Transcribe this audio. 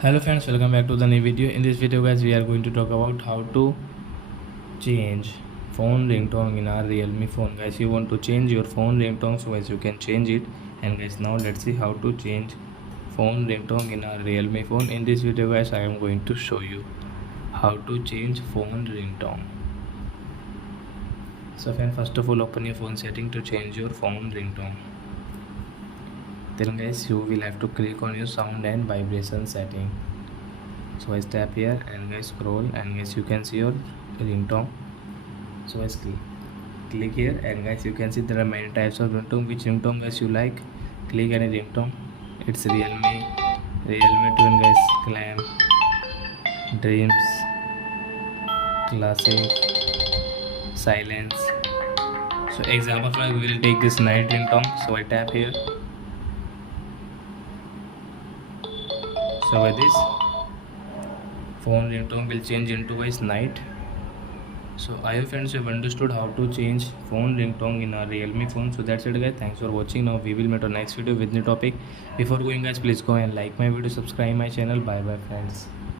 Hello friends, welcome back to the new video. In this video guys, we are going to talk about how to change phone ringtone in our Realme phone. Guys, you want to change your phone ringtone, so guys you can change it. And guys, now let's see how to change phone ringtone in our Realme phone. In this video guys, I am going to show you how to change phone ringtone. So friend, first of all, open your phone setting to change your phone ringtone. Then guys, you will have to click on your sound and vibration setting. So guys, tap here and guys scroll, and guys you can see your ringtone. So guys, click here, and guys you can see there are many types of ringtone. Which ringtone guys you like, click any ringtone. It's Realme Twin guys, Clam, Dreams, Classic, Silence. So example for we will take this night ringtone. So I tap here. So with this phone ringtone will change into guys night. So I hope friends you have understood how to change phone ringtone in our Realme phone. So that's it guys, thanks for watching. Now we will meet on next video with new topic. Before going guys, please go and like my video, subscribe my channel. Bye bye friends.